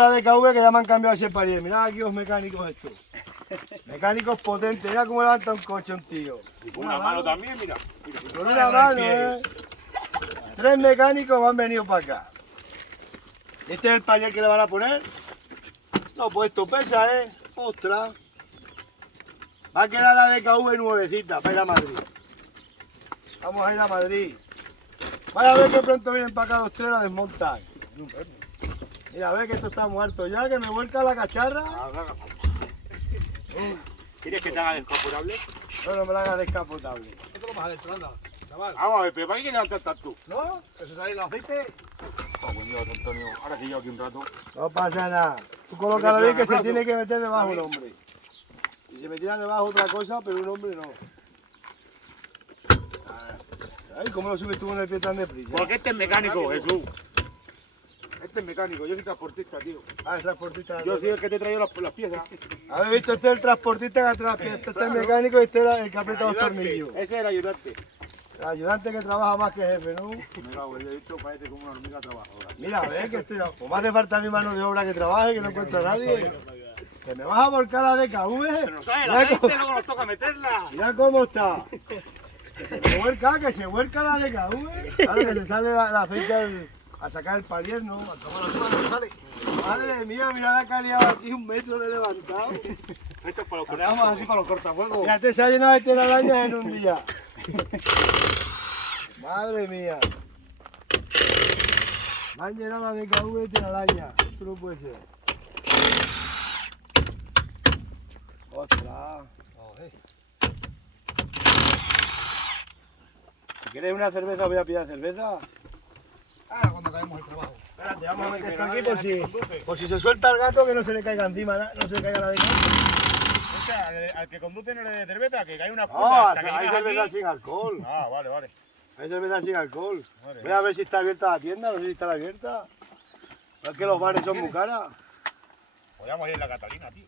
La DKV que ya me han cambiado ese palier. Mirad aquí los mecánicos estos. Mecánicos potentes. Mira cómo levanta un coche un tío. Y con una mano también, mira. Con una mano, 3 mecánicos me han venido para acá. Este es el palier que le van a poner. No, pues esto pesa, Ostras. Va a quedar la DKV nuevecita para ir a Madrid. Vamos a ir a Madrid. Vaya a ver que pronto vienen para acá los tres a desmontar. Mira, a ver que esto está muerto ya, que me vuelca la cacharra. ¿Quieres que te haga descapotable? No, no me la hagas descapotable. Esto lo más adentro, anda, chaval. Vamos a ver, pero ¿para qué levantas tú? ¿No? Eso sale el aceite. Oh, buen Dios, Antonio. Ahora que llevo aquí un rato. No pasa nada. Tú colócalo bien que se tiene que meter debajo el hombre. Y se metieran debajo otra cosa, pero un hombre no. Ay, ¿cómo lo subes tú con el pie tan deprisa? Porque este es mecánico, Jesús. Este es mecánico, yo soy transportista, tío. Ah, es transportista. Yo soy el que te traigo las piezas. ¿Habéis visto? Este es el transportista que atrás, este es el mecánico y este es el que aprieta los tornillos. Ese es el ayudante. El ayudante que trabaja más que jefe, ¿no? Mira, güey, he visto parece como una hormiga trabajadora. Mira, a ver que estoy... Pues me hace falta a mi mano de obra que trabaje, que no encuentro a nadie. Que me vas a volcar la DKV. Se nos sale la gente, luego nos toca meterla. Mira cómo está. Que se vuelca la DKV. Claro que se sale el aceite a sacar el palier, ¿no? A tomar la suela, sale. Madre mía, mira la calidad aquí, 1 metro de levantado. Esto es para los Ponemos así para los cortafuegos. Mira, este se ha llenado de telarañas en un día. Madre mía. Me han llenado la DKV de telarañas. Esto no puede ser. Ostras. Si quieres una cerveza, voy a pillar cerveza. Ahora cuando acabemos el trabajo. Espérate, vamos a meter esto aquí por si se suelta el gato que no se le caiga encima, no se le caiga la DKV. Al que conduce no le dé cerveza, que cae una No, puta hasta que hay llegas cerveza aquí. sin alcohol. Ah, vale, vale. Hay cerveza sin alcohol. Madre Voy a ver si está abierta la tienda, no sé si está abierta. Es que los bares son muy caras. Podríamos ir en la Catalina, tío.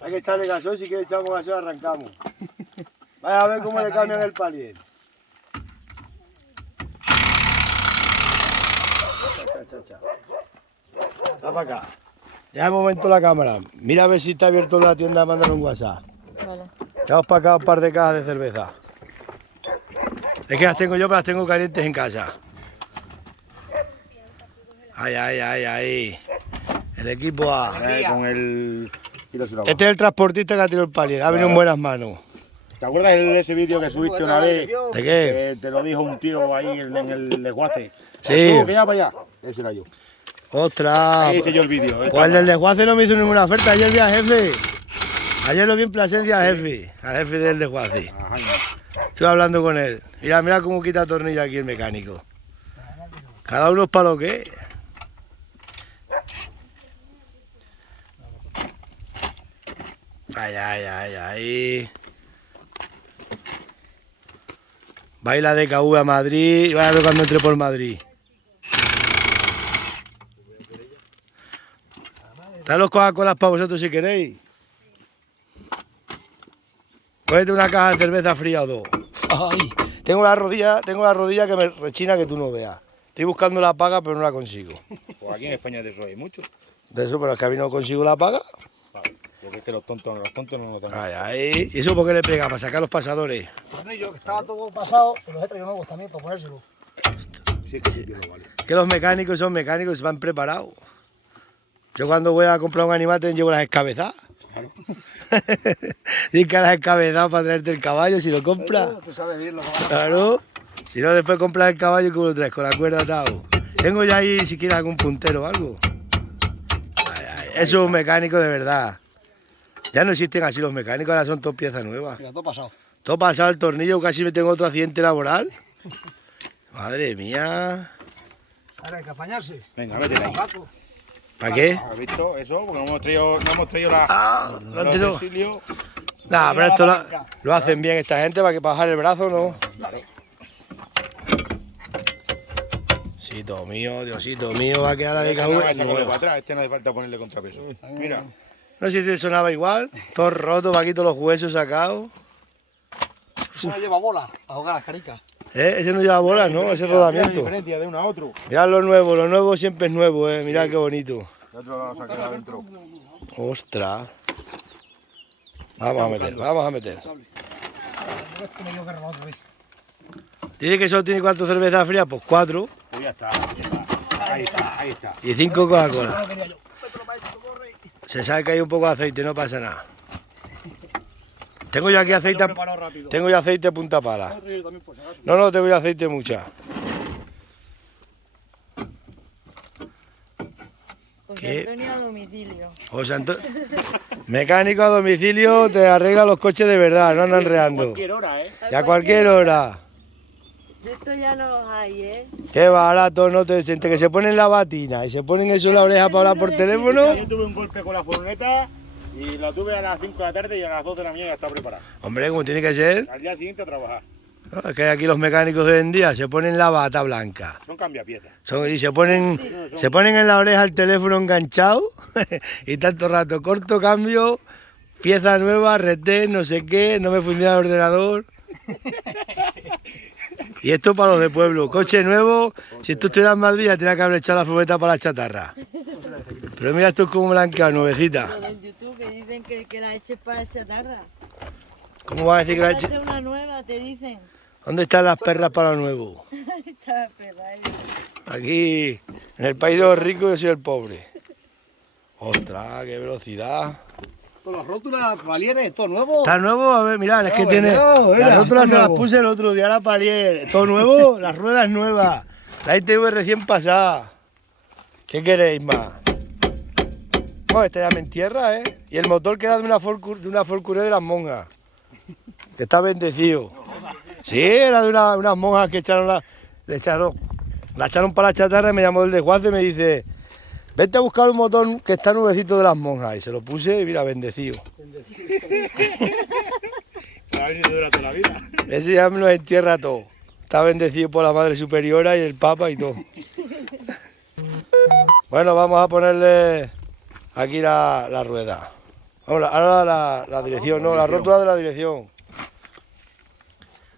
Hay que echarle gasoil, si quieres echamos gasoil arrancamos. Vaya a ver cómo le cambian el palier. Cha. Va para acá. Ya de momento la cámara. Mira a ver si está abierto la tienda, mándale un WhatsApp. Vale. Echamos para acá un par de cajas de cerveza. Es que las tengo yo, pero las tengo calientes en casa. Ay. El equipo A. Con el... Este es el transportista que ha tirado el palier. Ha venido en buenas manos. ¿Te acuerdas de ese vídeo que subiste una vez? ¿De qué? Que te lo dijo un tío ahí en el desguace. Sí. Que ya para allá. Ese era yo. ¡Ostras! Ahí hice yo el vídeo. Pues el del desguace no me hizo ninguna oferta. Ayer vi al jefe. Ayer lo vi en Plasencia al jefe del desguace. Ajá. Estuve hablando con él. Mira cómo quita tornillo aquí el mecánico. Cada uno es para lo que es. Ay. Baila DKV a Madrid y vaya a ver cuando entre por Madrid. Están los Coca-Colas para vosotros si queréis. Cógete una caja de cerveza fría o 2. Ay, tengo la rodilla que me rechina que tú no veas. Estoy buscando la paga pero no la consigo. Pues aquí en España de eso hay mucho. De eso, pero es que a mí no consigo la paga. Claro, porque es que los tontos no lo tengan. Ay. ¿Y eso por qué le pega? Para sacar los pasadores. Tornillo, que estaba todo pasado, pero los he traído nuevos también para ponérselo. Sí, que sí, que no vale. Que los mecánicos son mecánicos, van preparados. Yo cuando voy a comprar un animal te llevo las escabezadas. Claro. Tienes que las escabezadas para traerte el caballo si lo compras. Tú sabes bien lo que van a Claro. Si no, después compras el caballo, ¿cómo lo traes? Con la cuerda atado. Tengo ya ahí, si quieres, algún puntero o algo. Eso es un mecánico de verdad. Ya no existen así los mecánicos, ahora son todas piezas nuevas. Mira, todo pasado. Todo pasado el tornillo, casi me tengo otro accidente laboral. Madre mía. Ahora hay que apañarse. Venga, vete ahí. ¿Para qué? ¿Has visto eso? Porque no hemos traído la... No los entiendo. utensilios. Nah, pero esto lo hacen bien esta gente para que bajar el brazo, ¿no? Diosito mío, va a quedar la Ese no va a DKV sacarlo para nueva. atrás, este no hace falta ponerle contrapeso. Mira. No sé si te sonaba igual. Todo roto, aquí todos los huesos sacados. Eso no lleva bola a jugar las caricas. Ese no lleva bolas, ¿no? Ese Mira la rodamiento. diferencia de uno a otro. Mirad lo nuevo siempre es nuevo, mirad qué bonito. El otro lo vamos a quedar adentro. Ostras. Vamos a meter. Esto me dio que robar otra vez. Dice que solo tiene 4 cervezas frías, pues 4 Pues ya está. Ahí está, ahí está. y 5 Coca-Cola. No quería yo. Mételo para esto, corre. Se sabe que hay un poco de aceite, no pasa nada. Tengo yo aquí aceite, Preparado rápido. tengo yo aceite punta pala. Corre, también por si acaso. No, tengo yo aceite mucha. ¿Qué? Antonio a domicilio. José Mecánico a domicilio te arregla los coches de verdad, no andan reando. Cualquier hora, ¿eh? Y a cualquier hora. De esto ya no los hay, ¿eh? Qué barato, no te sientes que se ponen la batina y se ponen eso en la oreja para hablar por teléfono. Yo tuve un golpe con la furgoneta y la tuve a las 5 de la tarde y a las 2 de la mañana ya está preparada. Hombre, como tiene que ser. Al día siguiente a trabajar. No, es que aquí los mecánicos de hoy en día se ponen la bata blanca. Son cambiapiezas. Y se ponen en la oreja el teléfono enganchado y tanto rato, corto cambio, pieza nueva, retén, no sé qué, no me funciona el ordenador. Y esto para los de pueblo, coche nuevo, si tú estuvieras en Madrid ya tendrías que haber echado la furgoneta para la chatarra. Pero mira esto es como blanca, nuevecita. Lo del YouTube que dicen que la eches para chatarra. ¿Cómo vas a decir que la eche? Hazte una nueva, te dicen. ¿Dónde están las perras para lo nuevo? Está la perra ahí. Aquí, en el país de los ricos, yo soy el pobre. Ostras, qué velocidad. Con las rótulas, valieres, todo nuevo. ¿Está nuevo? A ver, mirad, es que No, tiene... no, mira, Las rótulas se está las nuevo. puse el otro día, la palier. ¿Todo nuevo? Las ruedas nuevas. La ITV recién pasada. ¿Qué queréis más? Oh, esta ya me entierra, ¿eh? Y el motor queda de una Forcuré de las monjas. Que está bendecido. Sí, era de unas monjas que la echaron para la chatarra y me llamó el desguace y me dice: vete a buscar un motor que está nuevecito de las monjas. Y se lo puse y mira, bendecido. Para ver si dura toda la vida. Ese ya me lo entierra todo. Está bendecido por la Madre Superiora y el Papa y todo. Bueno, vamos a ponerle aquí la rueda. Ahora la dirección, no, la rótula de la dirección.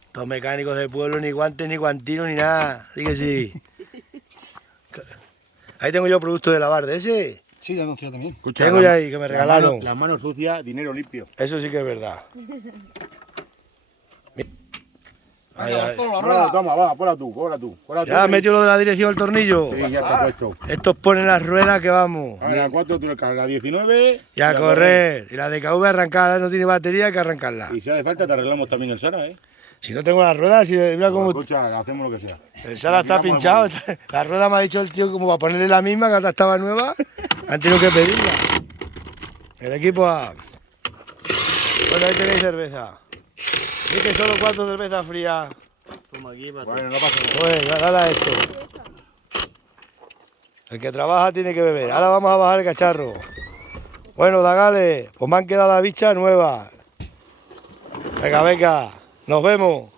Estos mecánicos de pueblo, ni guantes, ni guantinos, ni nada. Dí que sí. Ahí tengo yo producto de lavar, ¿de ese? Sí, ya hemos tirado también. Escucha, Tengo ya ahí, que me regalaron. Las manos sucias, dinero limpio. Eso sí que es verdad. Ahí, ahí. Con la Ahora, rueda. toma, va, ponla tú. ¿Ya has metido lo de la dirección al tornillo? Sí, ya está puesto. Estos ponen las ruedas que vamos. A la 4 tú le cargas la 19 Y a correr. Y la de KV arrancarla, no tiene batería, hay que arrancarla. Y si hace falta te arreglamos también el Sara, ¿eh? Si no tengo las ruedas, mira cómo... Escucha, hacemos lo que sea. El Sara está pinchado. La rueda me ha dicho el tío como para ponerle la misma, que ahora estaba nueva. Han tenido que pedirla. El equipo A. Bueno, ahí tenéis cerveza. Y que solo 4 cervezas frías. Toma aquí, para Bueno, no pasa nada. Pues, dale a esto. El que trabaja tiene que beber. Ahora vamos a bajar el cacharro. Bueno, Dagales, pues me han quedado la bicha nueva. Venga, nos vemos.